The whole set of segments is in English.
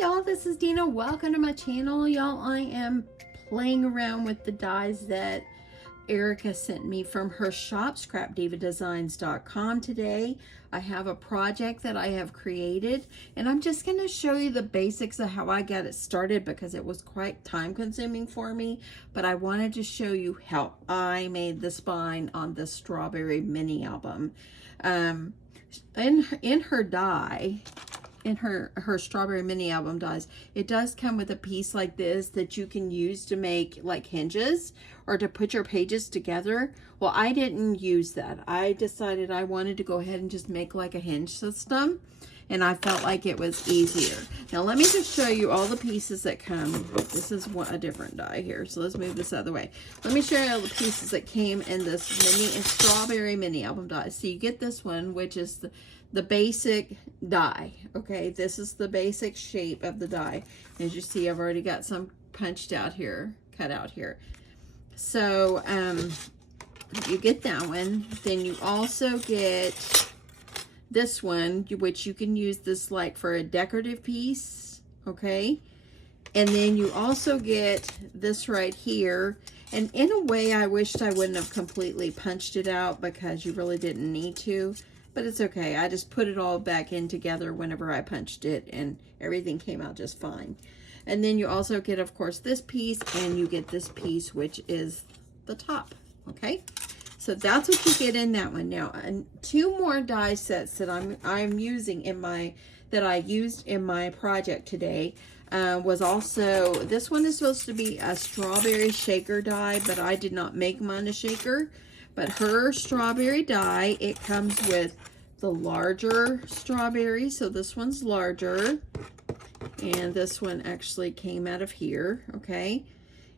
y'all, this is Deanna. Welcome to my channel, y'all. I am playing around with the dies that Erica sent me from her shop, scrapdivadesigns.com. Today I have a project that I have created, and I'm just going to show you the basics of how I got it started because it was quite time consuming for me, but I wanted to show you how I made the spine on the strawberry mini album. In her die, in her strawberry mini album dies, it does come with a piece like this that you can use to make like hinges or to put your pages together. Well, I didn't use that. I decided I wanted to go ahead and just make like a hinge system, and I felt like it was easier. Now let me just show you all the pieces that come. This is a different die here, so let's move this out of the way. Let me show you all the pieces that came in this strawberry mini album die. So you get this one, which is the basic die. Okay, this is the basic shape of the die. As you see, I've already got some punched out here, cut out here. So you get that one. Then you also get this one, which you can use this like for a decorative piece. Okay, and then you also get this right here. And in a way, I wished I wouldn't have completely punched it out because you really didn't need to. But it's okay. I just put it all back in together whenever I punched it, and everything came out just fine. And then you also get, of course, this piece, and you get this piece, which is the top. Okay, so that's what you get in that one. Now, two more die sets that I'm using in my I used in my project today was also, this one is supposed to be a strawberry shaker die, but I did not make mine a shaker. But her strawberry die, it comes with the larger strawberry. So this one's larger. And this one actually came out of here. Okay.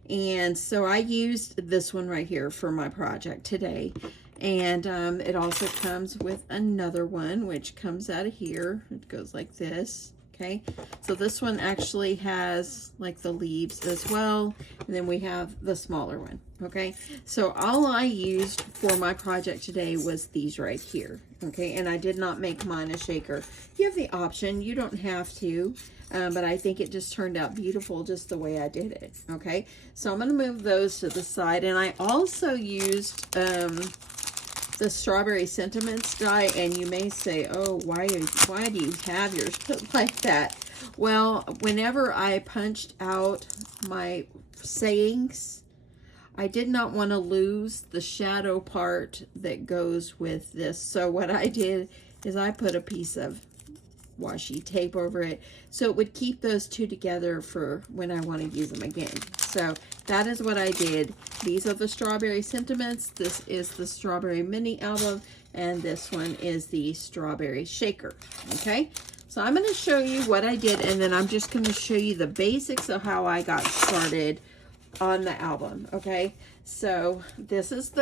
And so I used this one right here for my project today. And it also comes with another one, which comes out of here. It goes like this. Okay, so this one actually has like the leaves as well, and then we have the smaller one. Okay, so all I used for my project today was these right here. Okay, and I did not make mine a shaker. You have the option, you don't have to, but I think it just turned out beautiful just the way I did it. Okay, so I'm going to move those to the side, and I also used the strawberry sentiments die, and you may say, oh, why do you have yours put like that? Well, whenever I punched out my sayings, I did not want to lose the shadow part that goes with this. So what I did is I put a piece of washi tape over it so it would keep those two together for when I want to use them again. So that is what I did. These are the strawberry sentiments. This is the strawberry mini album, and this one is the strawberry shaker. Okay, so I'm going to show you what I did, and then I'm just going to show you the basics of how I got started on the album. Okay, so this is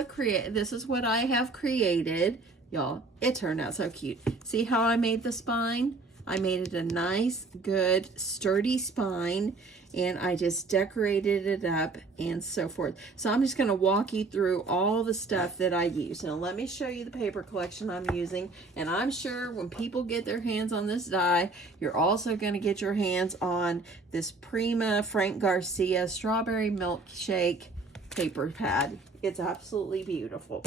what I have created. Y'all, it turned out so cute. See how I made the spine? I made it a nice, good, sturdy spine, and I just decorated it up and so forth. So I'm just going to walk you through all the stuff that I use. Now let me show you the paper collection I'm using, and I'm sure when people get their hands on this die, you're also going to get your hands on this Prima Frank Garcia Strawberry Milkshake paper pad. It's absolutely beautiful.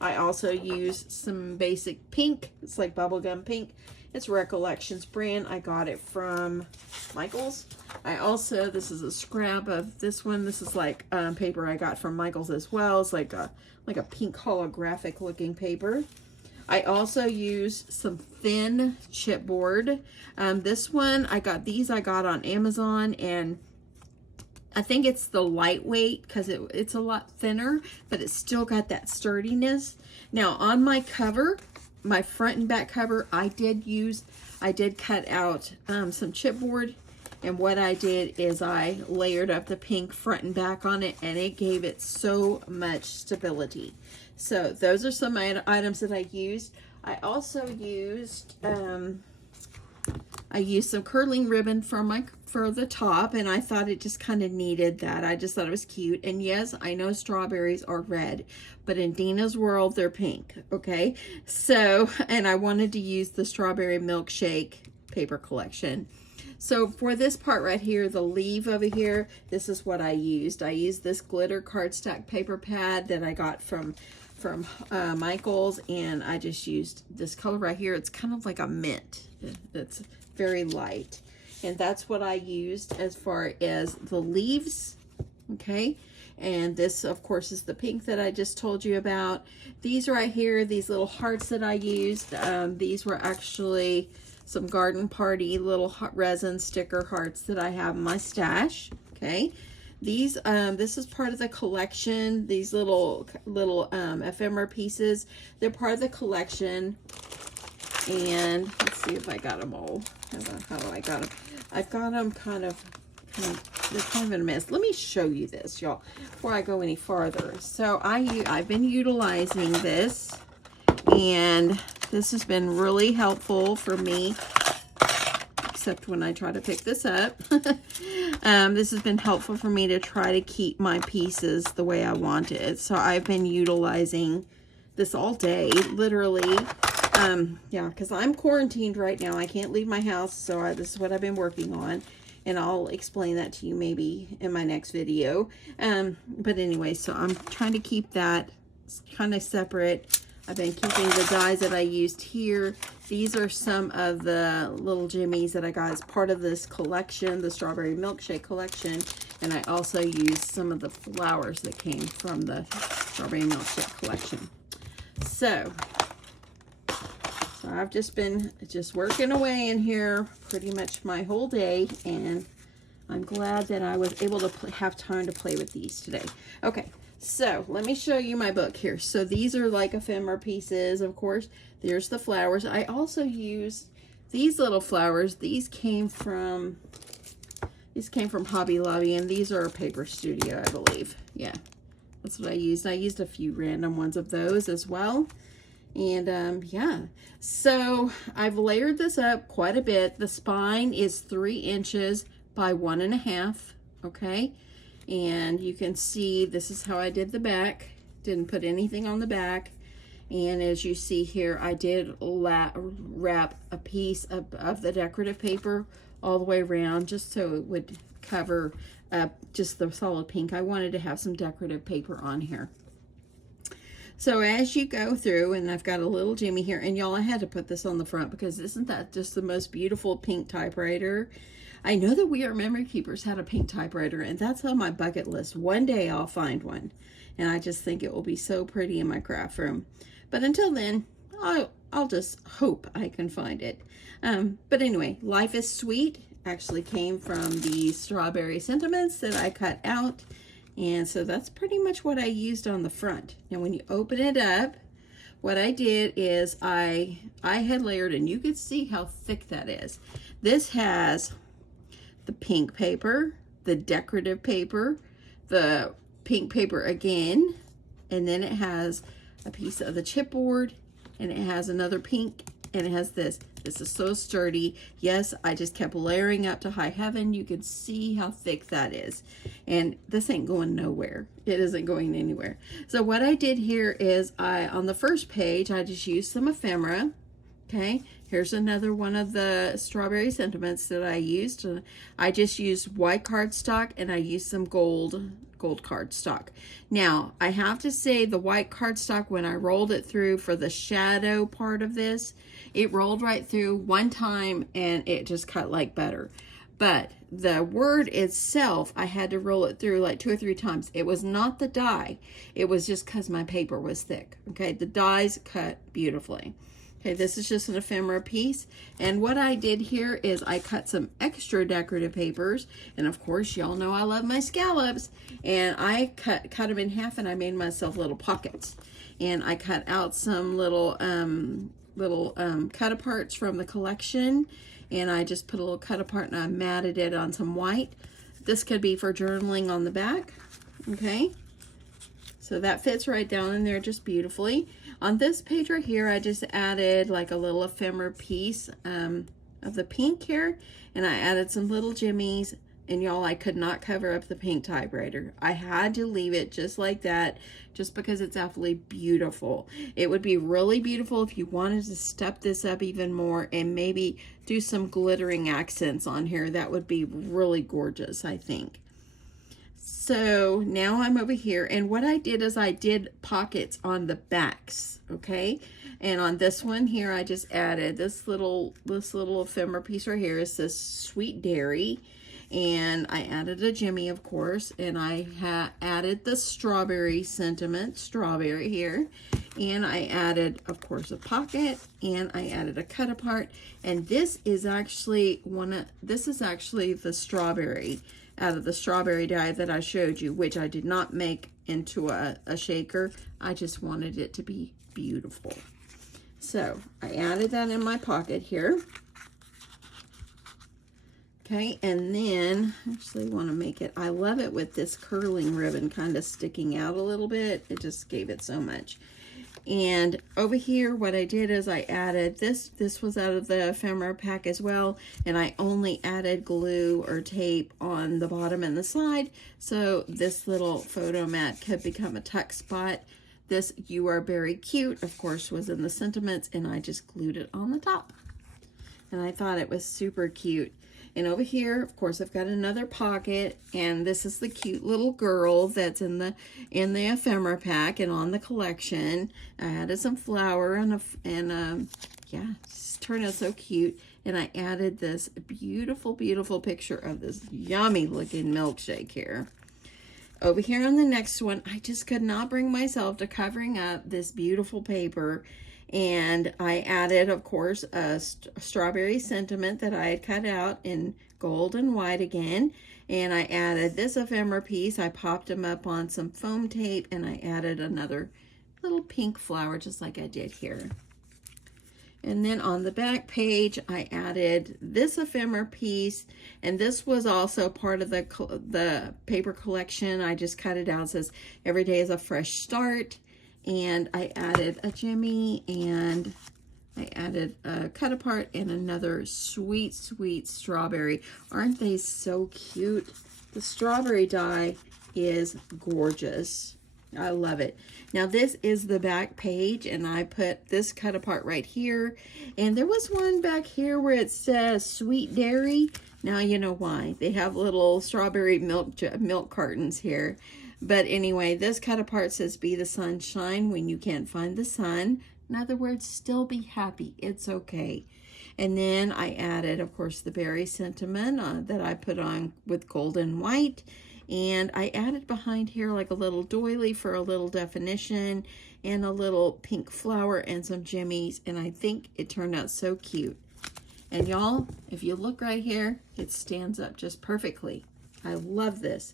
I also use some basic pink. It's like bubblegum pink. It's Recollections brand. I got it from Michael's. I also, this is a scrap of this one. This is like paper I got from Michael's as well. It's like a pink holographic looking paper. I also use some thin chipboard. This one, I got on Amazon, and I think it's the lightweight because it's a lot thinner, but it's still got that sturdiness. Now on my cover, my front and back cover, I did cut out some chipboard, and what I did is I layered up the pink front and back on it, and it gave it so much stability. So those are some items that I used. I also used some curling ribbon for the top, and I thought it just kind of needed that. I just thought it was cute. And yes, I know strawberries are red, but in Deanna's world, they're pink. Okay, so, and I wanted to use the strawberry milkshake paper collection. So for this part right here, the leaf over here, this is what I used. I used this glitter cardstock paper pad that I got from Michael's, and I just used this color right here. It's kind of like a mint. It's very light. And that's what I used as far as the leaves, okay? And this, of course, is the pink that I just told you about. These right here, these little hearts that I used, these were actually some Garden Party little resin sticker hearts that I have in my stash, okay? These, this is part of the collection. These little ephemera pieces, they're part of the collection. And let's see if I got them all. How do I got them? I've got them kind of they're kind of in a mess. Let me show you this, y'all, before I go any farther. So I've been utilizing this, and this has been really helpful for me, except when I try to pick this up. This has been helpful for me to try to keep my pieces the way I want it. So I've been utilizing this all day, literally. Yeah, because I'm quarantined right now. I can't leave my house, so this is what I've been working on. And I'll explain that to you maybe in my next video. But anyway, so I'm trying to keep that kind of separate. I've been keeping the dies that I used here. These are some of the little jimmies that I got as part of this collection, the strawberry milkshake collection. And I also used some of the flowers that came from the strawberry milkshake collection. So I've just been working away in here pretty much my whole day, and I'm glad that I was able to have time to play with these today. Okay, so let me show you my book here. So these are like ephemera pieces, of course. There's the flowers. I also used these little flowers. These came from Hobby Lobby, and these are a Paper Studio, I believe. Yeah, that's what I used. I used a few random ones of those as well. And yeah, so I've layered this up quite a bit. The spine is 3 inches by 1.5, okay? And you can see this is how I did the back. Didn't put anything on the back. And as you see here, I did wrap a piece of the decorative paper all the way around, just so it would cover up just the solid pink. I wanted to have some decorative paper on here. So as you go through, and I've got a little Jimmy here, and y'all, I had to put this on the front because isn't that just the most beautiful pink typewriter? I know that We Are Memory Keepers had a pink typewriter, and that's on my bucket list. One day I'll find one, and I just think it will be so pretty in my craft room. But until then, I'll just hope I can find it. But anyway, Life is Sweet actually came from the strawberry sentiments that I cut out. And so that's pretty much what I used on the front. Now when you open it up, what I did is I had layered, and you could see how thick that is. This has the pink paper, the decorative paper, the pink paper again, and then it has a piece of the chipboard, and it has another pink, and it has this. This is so sturdy. Yes, I just kept layering up to high heaven. You can see how thick that is. And this ain't going nowhere. It isn't going anywhere. So what I did here is on the first page, I just used some ephemera. Okay, here's another one of the strawberry sentiments that I used. I just used white cardstock, and I used some gold cardstock. Now, I have to say the white cardstock, when I rolled it through for the shadow part of this, it rolled right through one time and it just cut like butter. But the word itself, I had to roll it through like 2 or 3 times. It was not the dye. It was just because my paper was thick. Okay, the dyes cut beautifully. Okay, this is just an ephemera piece. And what I did here is I cut some extra decorative papers. And of course, y'all know I love my scallops. And I cut them in half, and I made myself little pockets. And I cut out some little cut aparts from the collection. And I just put a little cut apart, and I matted it on some white. This could be for journaling on the back. Okay. So that fits right down in there just beautifully. On this page right here, I just added like a little ephemera piece of the pink here, and I added some little jimmies And y'all, I could not cover up the pink typewriter. I had to leave it just like that, just because it's absolutely beautiful. It would be really beautiful if you wanted to step this up even more and maybe do some glittering accents on here. That would be really gorgeous, I think. So now I'm over here, and what I did is I did pockets on the backs, okay? And on this one here, I just added this little ephemera piece right here. It says Sweet Dairy, and I added a Jimmy, of course, and I added the strawberry sentiment, strawberry here, and I added, of course, a pocket, and I added a cut apart, and this is actually the strawberry out of the strawberry die that I showed you, which I did not make into a shaker. I just wanted it to be beautiful. So I added that in my pocket here. Okay, and then actually want to make it, I love it with this curling ribbon kind of sticking out a little bit. It just gave it so much. And over here, what I did is I added this was out of the ephemera pack as well, and I only added glue or tape on the bottom and the side, so this little photo mat could become a tuck spot. This "You Are Very Cute," of course, was in the sentiments, and I just glued it on the top. And I thought it was super cute. And over here, of course, I've got another pocket, and this is the cute little girl that's in the ephemera pack and on the collection. I added some flour yeah, just turned out so cute. And I added this beautiful, beautiful picture of this yummy looking milkshake here. Over here on the next one, I just could not bring myself to covering up this beautiful paper. And I added, of course, a strawberry sentiment that I had cut out in gold and white again. And I added this ephemera piece. I popped them up on some foam tape, and I added another little pink flower just like I did here. And then on the back page, I added this ephemera piece, and this was also part of the paper collection. I just cut it out. It says, "Every day is a fresh start." And I added a Jimmy, and I added a cut apart and another sweet, sweet strawberry. Aren't they so cute? The strawberry die is gorgeous. I love it. Now this is the back page, and I put this cut apart right here. And there was one back here where it says Sweet Dairy. Now you know why. They have little strawberry milk cartons here. But anyway, this cut apart says, "Be the sunshine when you can't find the sun." In other words, still be happy. It's okay. And then I added, of course, the berry sentiment that I put on with gold and white. And I added behind here like a little doily for a little definition, and a little pink flower and some jimmies. And I think it turned out so cute. And y'all, if you look right here, it stands up just perfectly. I love this.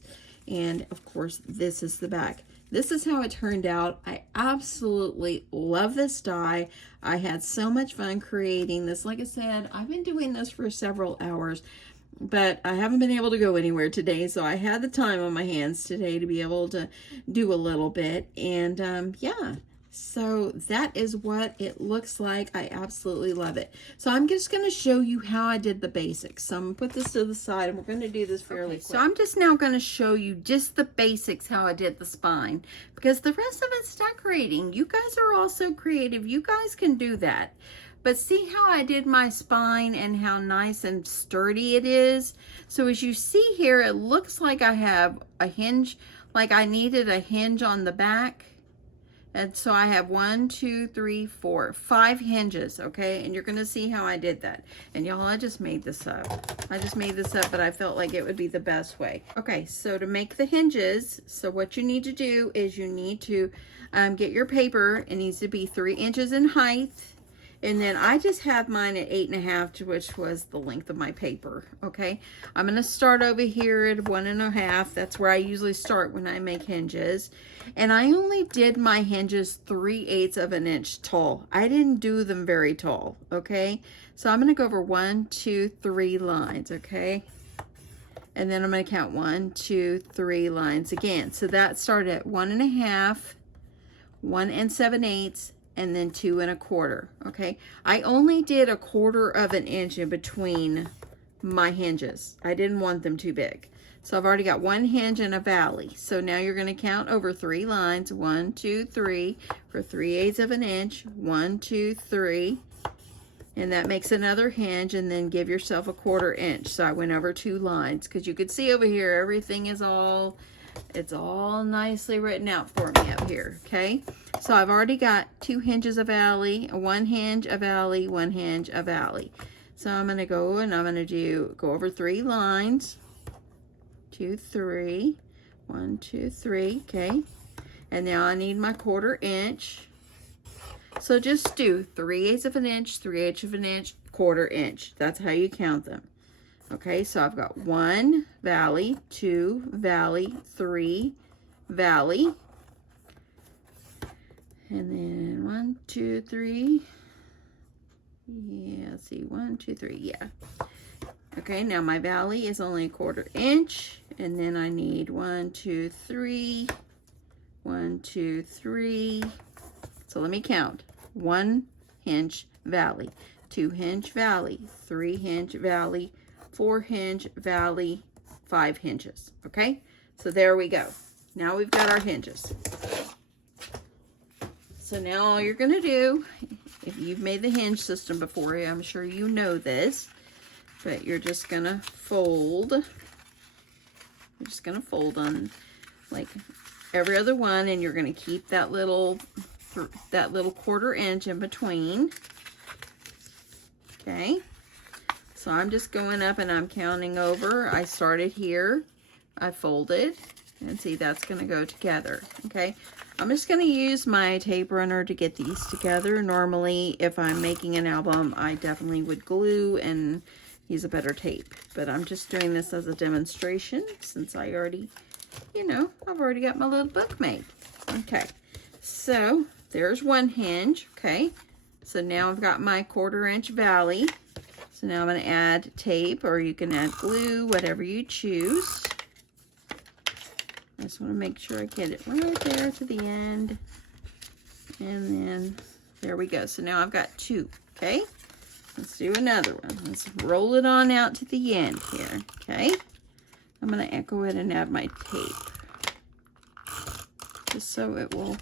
And of course, this is the back. This is how it turned out. I absolutely love this die. I had so much fun creating this. Like I said, I've been doing this for several hours, but I haven't been able to go anywhere today. So I had the time on my hands today to be able to do a little bit. And yeah, so that is what it looks like. I absolutely love it. So I'm just going to show you how I did the basics. So I'm going to put this to the side, and we're going to do this fairly quick. So I'm just now going to show you just the basics, how I did the spine, because the rest of it's decorating. You guys are all so creative. You guys can do that. But see how I did my spine and how nice and sturdy it is? So as you see here, it looks like I have a hinge, like I needed a hinge on the back. And so I have 1, 2, 3, 4, 5 hinges, okay? And you're going to see how I did that. And y'all, I just made this up. I just made this up, but I felt like it would be the best way. Okay, so to make the hinges, so what you need to do is you need to get your paper. It needs to be 3 inches in height. And then I just have mine at 8.5, which was the length of my paper, okay? I'm going to start over here at 1.5. That's where I usually start when I make hinges. And I only did my hinges 3/8 of an inch tall. I didn't do them very tall, okay? So I'm going to go over 1, 2, 3 lines, okay? And then I'm going to count 1, 2, 3 lines again. So that started at 1.5, 1 7/8, and then 2 1/4, okay? I only did 1/4 of an inch in between my hinges. I didn't want them too big. So I've already got one hinge and a valley. So now you're going to count over 3 lines. 1, 2, 3 for 3/8 of an inch. 1, 2, 3. And that makes another hinge, and then give yourself a 1/4 inch. So I went over 2 lines because you could see over here everything is it's all nicely written out for me up here. Okay, so I've already got 2 hinges, a valley, 1 hinge, a valley, 1 hinge, a valley. So I'm going to go and I'm going to go over 3 lines. 2, 3. 1, 2, 3. Okay, and now I need my 1/4 inch. So just do 3/8 of an inch, 3/8 of an inch, 1/4 inch. That's how you count them. Okay, so I've got 1 valley, 2 valley, 3 valley. And then 1, 2, 3. Yeah, let's see, 1, 2, 3, yeah. Okay, now my valley is only a 1/4 inch. And then I need 1, 2, 3. 1, 2, 3. So let me count. 1 hinge valley, 2 hinge valley, 3 hinge valley, 4 hinge valley, 5 hinges. Okay, so there we go. Now we've got our hinges. So now all you're going to do, if you've made the hinge system before, I'm sure you know this, but you're just going to fold. You're just going to fold on like every other one, and you're going to keep that little 1/4 inch in between. Okay, so I'm just going up and I'm counting over. I started here, I folded, and see, that's going to go together. Okay, I'm just going to use my tape runner to get these together. Normally, if I'm making an album, I definitely would glue and use a better tape, but I'm just doing this as a demonstration since I already, I've already got my little book made. Okay, so there's 1 hinge. Okay, so now I've got my 1/4 inch valley. So now I'm going to add tape, or you can add glue, whatever you choose. I just want to make sure I get it right there to the end. And then there we go. So now I've got 2. Okay, let's do another one. Let's roll it on out to the end here. Okay, I'm going to go ahead and add my tape, just so it will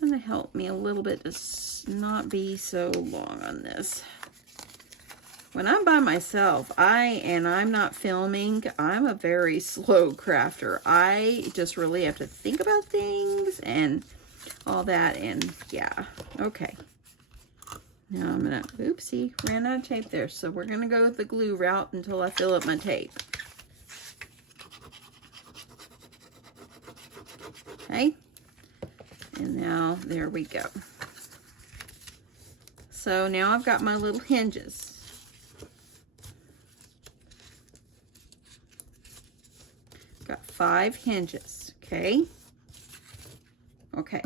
kind of help me a little bit to not be so long on this. When I'm by myself, I'm not filming, I'm a very slow crafter. I just really have to think about things and all that, and yeah, okay. Now I'm gonna, oopsie, ran out of tape there. So we're gonna go with the glue route until I fill up my tape. Okay, and now there we go. So now I've got my little hinges. Got 5 hinges, okay? Okay,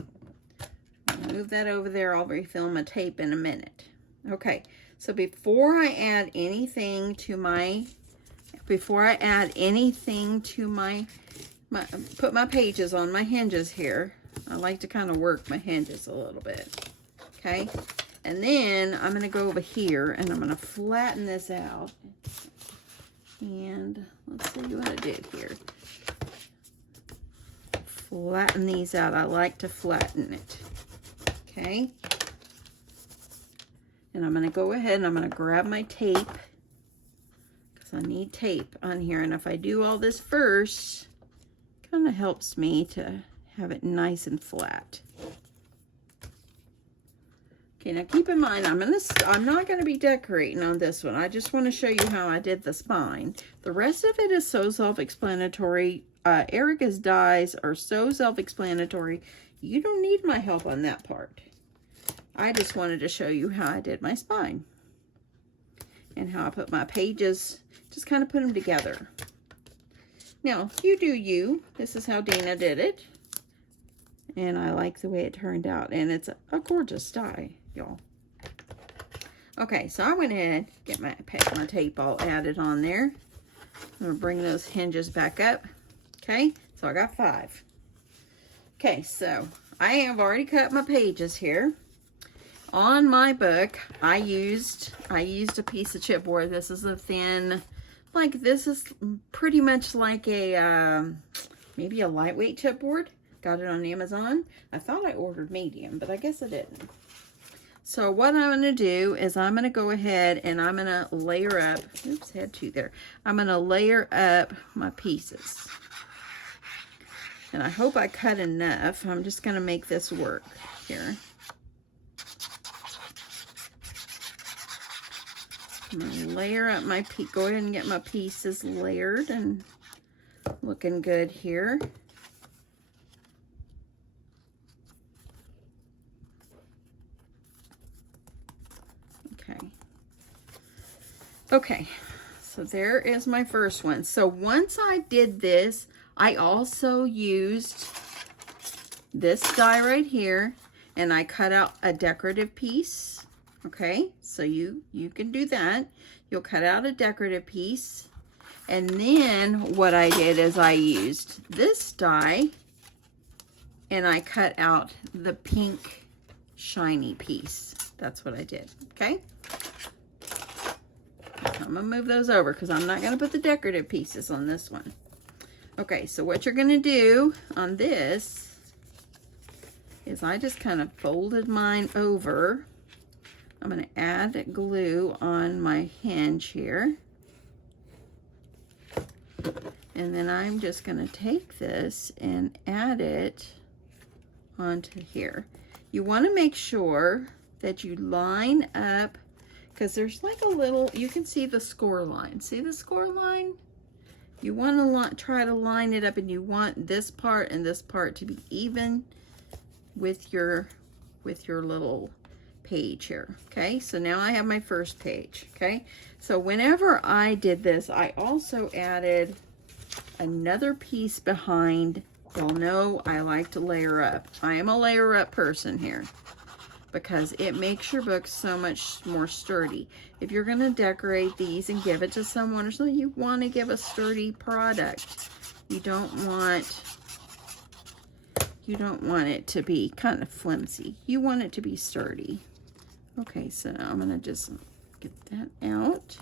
I'll move that over there. I'll refill my tape in a minute. Okay, so before I add anything to my, put my pages on my hinges here, I like to kind of work my hinges a little bit, okay? And then I'm going to go over here and I'm going to flatten this out. And let's see what I did here. Flatten these out. I like to flatten it. Okay. And I'm going to go ahead and I'm going to grab my tape, because I need tape on here. And if I do all this first, it kind of helps me to have it nice and flat. Okay, now keep in mind, I'm not going to be decorating on this one. I just want to show you how I did the spine. The rest of it is so self-explanatory. Erica's dies are so self-explanatory. You don't need my help on that part. I just wanted to show you how I did my spine and how I put my pages, just kind of put them together. Now, you do you. This is how Deanna did it. And I like the way it turned out. And it's a gorgeous die, y'all. Okay, so I went ahead and get my tape all added on there. I'm going to bring those hinges back up. Okay, so I got 5. Okay, so I have already cut my pages here. On my book, I used a piece of chipboard. This is a thin like this is pretty much like a, maybe a lightweight chipboard. Got it on Amazon. I thought I ordered medium, but I guess I didn't. So what I'm going to do is I'm going to go ahead and I'm going to layer up, oops, had two there. I'm going to layer up my pieces. And I hope I cut enough. I'm just going to make this work here. I'm going to layer up my piece. Go ahead and get my pieces layered and looking good here. Okay, so there is my first one. So once I did this, I also used this die right here, and I cut out a decorative piece. Okay, so you can do that. You'll cut out a decorative piece, and then what I did is I used this die, and I cut out the pink shiny piece. That's what I did, okay? I'm going to move those over because I'm not going to put the decorative pieces on this one. Okay, so what you're going to do on this is I just kind of folded mine over. I'm going to add glue on my hinge here. And then I'm just going to take this and add it onto here. You want to make sure that you line up, because there's like a little, you can see the score line. See the score line? You want to try to line it up, and you want this part and this part to be even with your little page here. Okay, so now I have my first page. Okay, so whenever I did this, I also added another piece behind. You'll know I like to layer up. I am a layer up person here, because it makes your book so much more sturdy. If you're going to decorate these and give it to someone or something, you want to give a sturdy product. You don't want it to be kind of flimsy. You want it to be sturdy. Okay, so now I'm going to just get that out.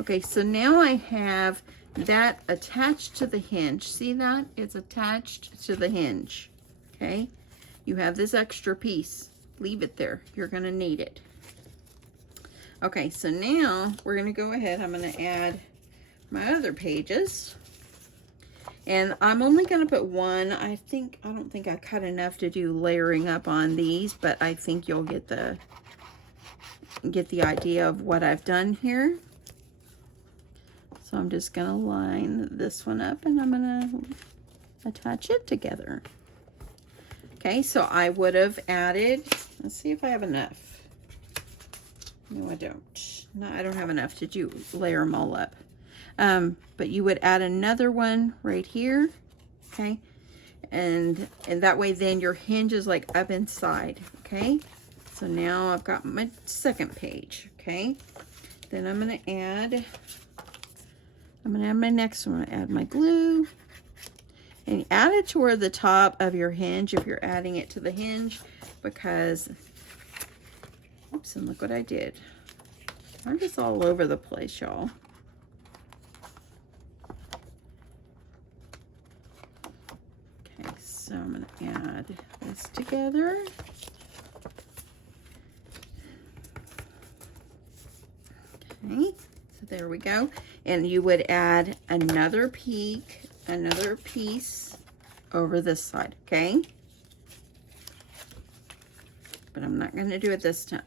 Okay, so now I have that attached to the hinge. See that? It's attached to the hinge. Okay, you have this extra piece. Leave it there. You're going to need it. Okay, so now we're going to go ahead. I'm going to add my other pages. And I'm only going to put one. I don't think I cut enough to do layering up on these, but I think you'll get the idea of what I've done here. So I'm just going to line this one up, and I'm going to attach it together. Okay, so I would have added, let's see if I have enough. No, I don't. No, I don't have enough to layer them all up. But you would add another one right here, okay? And that way then your hinge is like up inside, okay? So now I've got my second page, okay? Then I'm gonna add my next one. Add my glue. And add it toward the top of your hinge if you're adding it to the hinge, because, oops, and look what I did. I'm just all over the place, y'all. Okay, so I'm going to add this together. Okay, so there we go. And you would add another piece over this side, okay? But I'm not going to do it this time.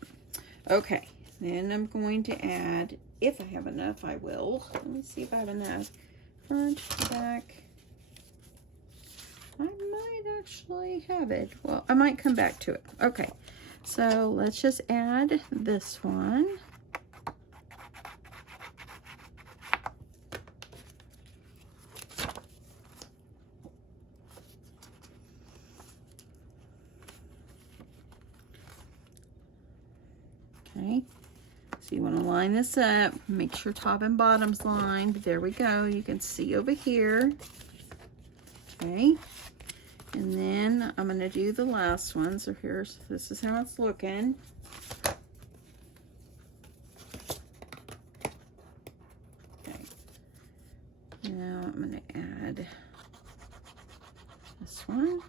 Okay, then I'm going to add, if I have enough, I will. Let me see if I have enough. Front, back. I might actually have it. Well, I might come back to it. Okay, so let's just add this one. Okay, so you want to line this up, make sure top and bottom's lined. There we go. You can see over here. Okay, and then I'm going to do the last one. So this is how it's looking. Okay, Now I'm going to add this one.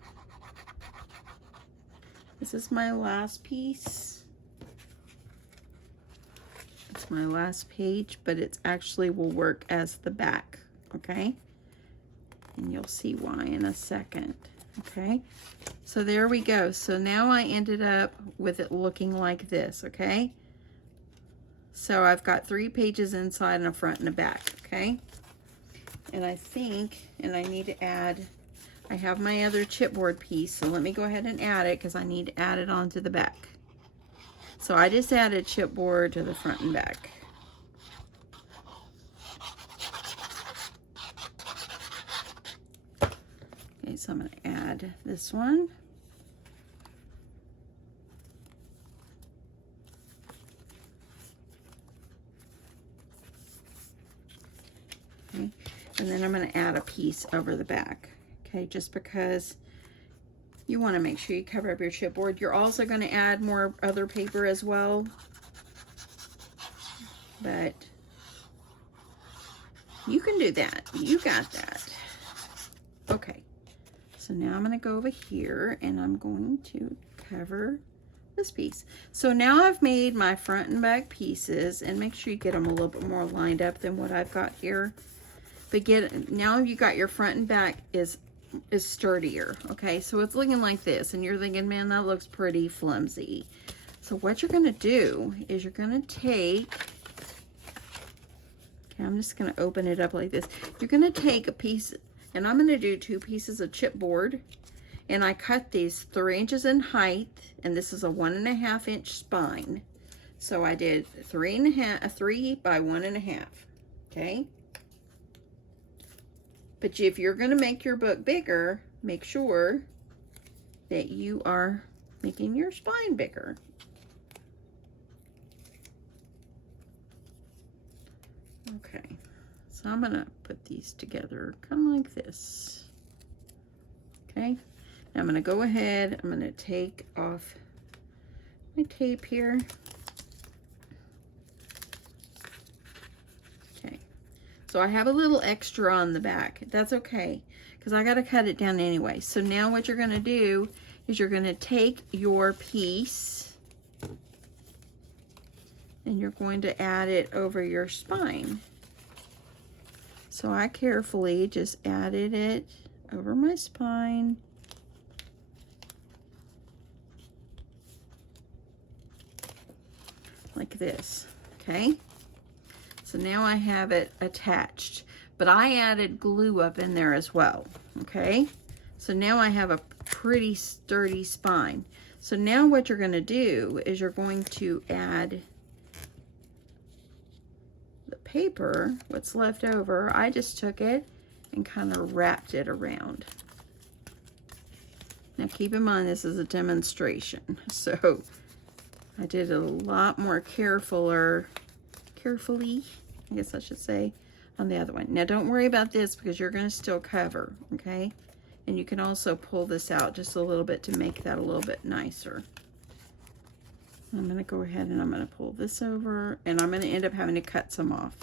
This is my last piece. It's my last page, but it actually will work as the back, okay? And you'll see why in a second, okay? So there we go. So now I ended up with it looking like this, okay? So I've got 3 pages inside and a front and a back, okay? And I think, and I need to add, I have my other chipboard piece, so let me go ahead and add it because I need to add it onto the back. So I just added chipboard to the front and back. Okay, so I'm going to add this one. Okay, and then I'm going to add a piece over the back. Okay, just because you want to make sure you cover up your chipboard. You're also going to add more other paper as well, but you can do that. You got that. Okay, so now I'm going to go over here and I'm going to cover this piece. So now I've made my front and back pieces, and make sure you get them a little bit more lined up than what I've got here. But now you got your front and back is sturdier, okay? So it's looking like this, and you're thinking, man, that looks pretty flimsy. So what you're gonna do is you're gonna take, okay, I'm just gonna open it up like this. You're gonna take a piece, and I'm gonna do 2 pieces of chipboard, and I cut these 3 inches in height, and this is a 1.5 inch spine. So I did 3 by 1.5, okay? But if you're going to make your book bigger, make sure that you are making your spine bigger. Okay, so I'm going to put these together kind of like this. Okay, now I'm going to go ahead, I'm going to take off my tape here. So I have a little extra on the back. That's okay, because I got to cut it down anyway. So now what you're going to do is you're going to take your piece and you're going to add it over your spine. So I carefully just added it over my spine. Like this, okay? So now I have it attached, but I added glue up in there as well, okay? So now I have a pretty sturdy spine. So now what you're gonna do is you're going to add the paper, what's left over. I just took it and kind of wrapped it around. Now keep in mind, this is a demonstration, so I did a lot more carefully, I guess I should say, on the other one. Now don't worry about this because you're going to still cover, okay? And you can also pull this out just a little bit to make that a little bit nicer. I'm going to go ahead and I'm going to pull this over, and I'm going to end up having to cut some off.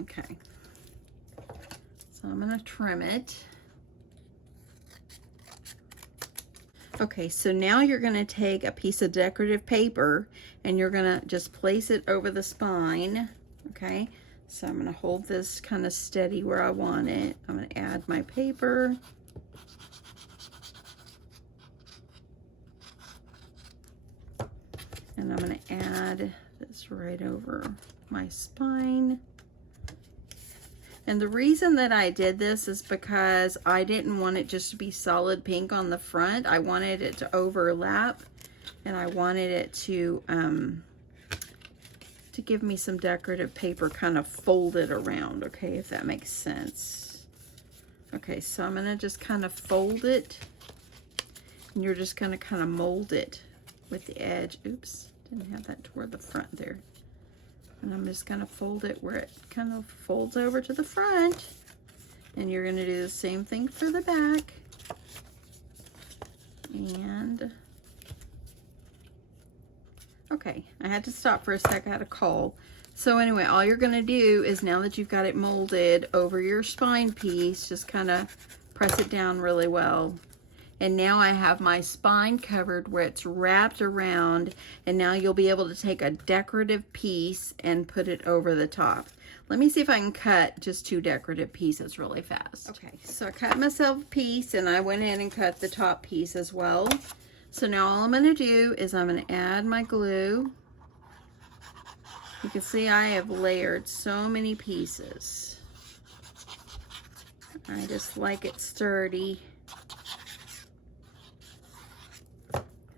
Okay. So I'm going to trim it. Okay, so now you're going to take a piece of decorative paper and you're going to just place it over the spine, okay? So I'm going to hold this kind of steady where I want it. I'm going to add my paper. And I'm going to add this right over my spine. And the reason that I did this is because I didn't want it just to be solid pink on the front. I wanted it to overlap, and I wanted it to give me some decorative paper kind of folded around, okay, if that makes sense. Okay, so I'm going to just kind of fold it, and you're just going to kind of mold it with the edge. Oops, didn't have that toward the front there. And I'm just going to fold it where it kind of folds over to the front. And you're going to do the same thing for the back. And Okay, I had to stop for a sec. I had a call. So anyway, all you're going to do is, now that you've got it molded over your spine piece, just kind of press it down really well. And now I have my spine covered where it's wrapped around, and now you'll be able to take a decorative piece and put it over the top. Let me see if I can cut just 2 decorative pieces really fast. Okay, so I cut myself a piece, and I went in and cut the top piece as well. So now all I'm going to do is I'm going to add my glue. You can see I have layered so many pieces. I just like it sturdy.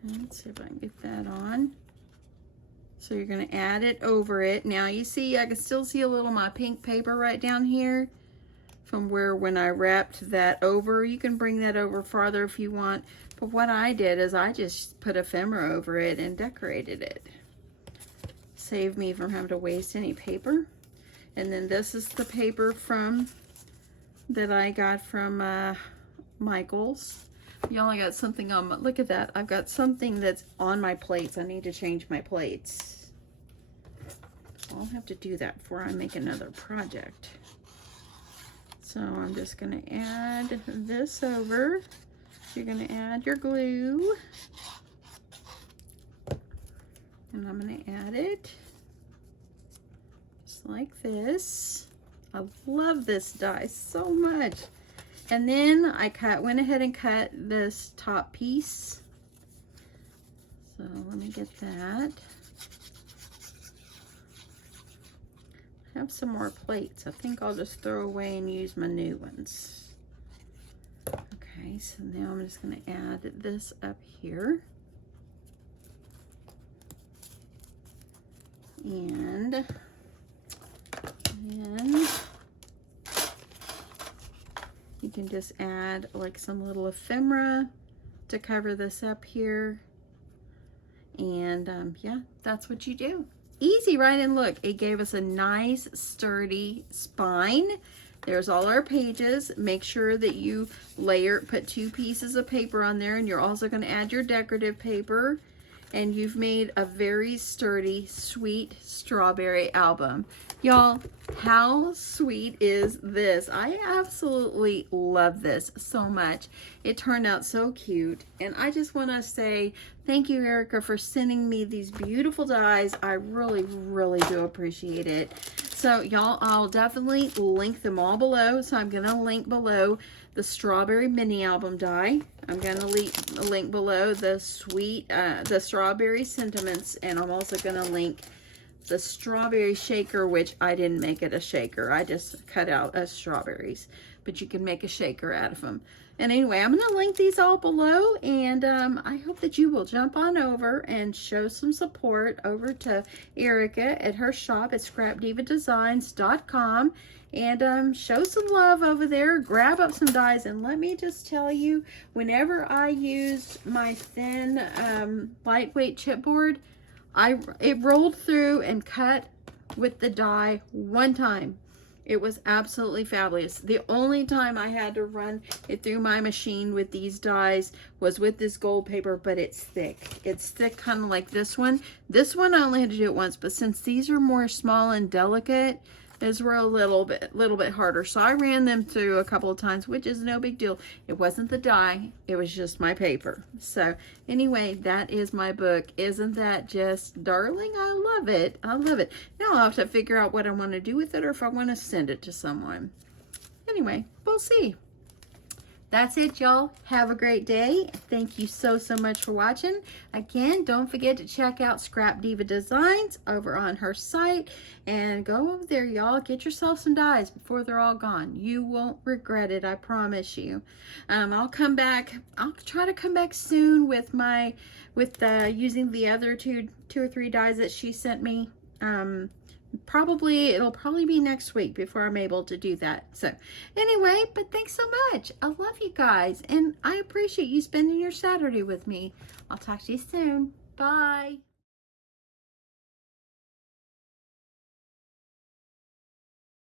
Let's see if I can get that on. So you're going to add it over it. Now you see, I can still see a little of my pink paper right down here from where when I wrapped that over. You can bring that over farther if you want. But what I did is I just put ephemera over it and decorated it. Saved me from having to waste any paper. And then this is the paper that I got from Michael's. Y'all, I got something on my, look at that. I've got something that's on my plates. I need to change my plates. I'll have to do that before I make another project. So I'm just going to add this over. You're going to add your glue. And I'm going to add it just like this. I love this die so much. And then I went ahead and cut this top piece. So let me get that. I have some more plates. I think I'll just throw away and use my new ones. Okay, so now I'm just going to add this up here. And then you can just add like some little ephemera to cover this up here. And yeah, that's what you do. Easy, right? And look, it gave us a nice sturdy spine. There's all our pages. Make sure that you put 2 pieces of paper on there, and you're also going to add your decorative paper. And you've made a very sturdy, sweet strawberry album. Y'all, how sweet is this? I absolutely love this so much. It turned out so cute. And I just want to say thank you, Erica, for sending me these beautiful dies. I really, really do appreciate it. So y'all, I'll definitely link them all below. So I'm going to link below the strawberry mini album die. I'm going to link below the the strawberry sentiments, and I'm also going to link the strawberry shaker, which I didn't make it a shaker. I just cut out strawberries, but you can make a shaker out of them. And anyway, I'm going to link these all below, and I hope that you will jump on over and show some support over to Erica at her shop at scrapdivadesigns.com, and show some love over there. Grab up some dies, and let me just tell you, whenever I used my thin lightweight chipboard, it rolled through and cut with the die one time. It was absolutely fabulous. The only time I had to run it through my machine with these dies was with this gold paper, but it's thick. It's thick, kind of like this one. This one I only had to do it once, but since these are more small and delicate, those were a little bit harder. So I ran them through a couple of times, which is no big deal. It wasn't the die, it was just my paper. So anyway, that is my book. Isn't that just darling? I love it. I love it. Now I'll have to figure out what I want to do with it, or if I want to send it to someone. Anyway, we'll see. That's it, y'all. Have a great day. Thank you so much for watching. Again, don't forget to check out Scrap Diva Designs over on her site. And go over there, y'all. Get yourself some dies before they're all gone. You won't regret it, I promise you. I'll come back. I'll try to come back soon with using the other two or three dies that she sent me. It'll probably be next week before I'm able to do that. So anyway, but thanks so much. I love you guys, and I appreciate you spending your Saturday with me. I'll talk to you soon. Bye.